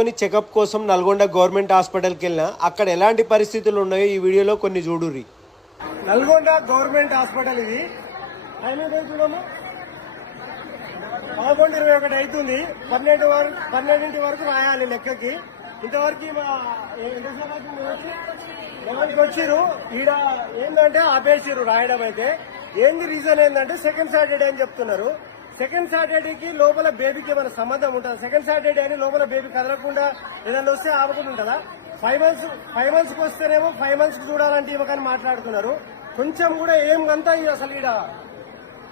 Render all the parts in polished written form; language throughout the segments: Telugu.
తీసుకొని చెకప్ కోసం నల్గొండ గవర్నమెంట్ హాస్పిటల్కి వెళ్ళినా అక్కడ ఎలాంటి పరిస్థితులు ఉన్నాయో ఈ వీడియోలో కొన్ని చూడుర్రి. నల్గొండ గవర్నమెంట్ హాస్పిటల్ ఇది. టైం ఎంత చూడము 11:21 అవుతుంది. 12 వరకు రాయాలి లెక్కకి. ఇంతవరకు ఎవరికి వచ్చిర్రు ఈడ ఏంటంటే ఆపేసిర్రు రాయడం. అయితే ఏంది రీజన్ ఏంటంటే సెకండ్ సాటర్డే అని చెప్తున్నారు. సెకండ్ సాటర్డేకి లోపల బేబీకి ఏమైనా సంబంధం ఉంటుంది? సెకండ్ సాటర్డే అని లోపల బేబీ కదలకుండా ఏదైనా వస్తే ఆపకుండా ఉంటుందా? 5 months కి వస్తేనేమో 5 months కి చూడాలంటే ఇవ్వకని మాట్లాడుతున్నారు. కొంచెం కూడా ఏం అంతా అసలు ఈడ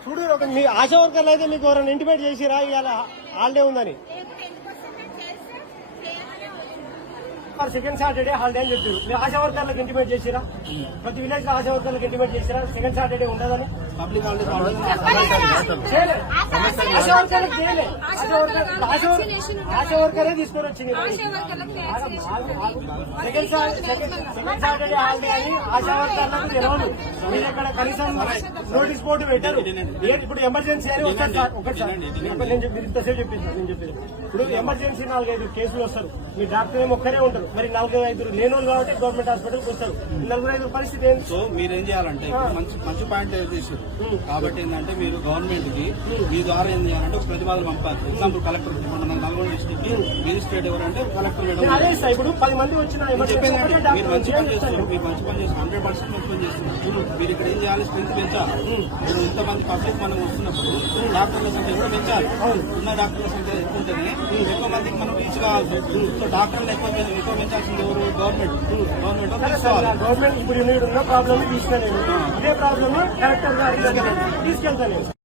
చూడు. మీ ఆశా వర్కర్లు అయితే మీకు ఎవరైనా ఇంటిమేట్ చేసిరా ఇవాళ హాలిడే ఉందని? సెకండ్ సాటర్డే హాలిడే అని చెప్పారు. మీరు ఆశా వర్కర్లకు ఇంటిమేట్ చేసిరా? ప్రతి విలేజ్ లో ఆశా వర్కర్లకు ఇంటిమేట్ చేసిరా సెకండ్ సాటర్డే ఉండదని? పబ్లిక్ హాలిడే ఆశా వర్కర్లకు చేయలే. ఆశా వర్కరే తీసుకొని వచ్చింది. సెకండ్ సాటర్డే హాలిడే అని ఆశా వర్కర్లకు తెలియదు. మీరు ఇక్కడ కనీసం నోటీస్ బోర్డు పెట్టారు. ఇప్పుడు ఎమర్జెన్సీ అని ఒకసారి మీరు ఇంతసేపు చెప్పింది. నేను చెప్పేది ఇప్పుడు ఎమర్జెన్సీ 4-5 కేసులు వస్తారు. మీ డాక్టర్ ఏమో ఒక్కరే ఉంటారు. మరి 4-5 లేని వాళ్ళు కాబట్టి గవర్నమెంట్ హాస్పిటల్కి వస్తారు. 4-5 పరిస్థితి ఏంటి? సో మీరేం చేయాలంటే మంచి పాయింట్ తీసారు. కాబట్టి ఏంటంటే మీరు గవర్నమెంట్ కి మీ ద్వారా ఏం చేయాలంటే ఒక ప్రతిపాదన పంపాలి. ఎగ్జాంపుల్ కలెక్టర్ నల్గొండ డిస్ట్రిక్ట్ కి మేజిస్ట్రేట్ ఎవరంటే కలెక్టర్. ఇప్పుడు 10 మంది వచ్చిన మీరు మంచి పని చేస్తారు. మీరు మంచి పని చేస్తారు. 100% మంచి పని చేస్తున్నారు. మీరు ఇక్కడ ఏం చేయాలి? స్ట్రెంత్ పెంచాలి. మీరు ఇంతమంది పబ్లిక్ మనం వస్తున్నప్పుడు డాక్టర్ల సంఖ్య కూడా పెంచాలి. ఉన్న డాక్టర్ల సంఖ్య ఎక్కువ ఉంటేనే ఎక్కువ మందికి మనం రీచ్ కావాలి. సో డాక్టర్లు ఎక్కువ పెంచాల్సింది ఎవరు? గవర్నమెంట్ ఇప్పుడు ఉన్న ప్రాబ్లమ్ తీసుకెళ్ళలేదు. ఇదే ప్రాబ్లమ్ కలెక్టర్ గారికి తీసుకెళ్తాను.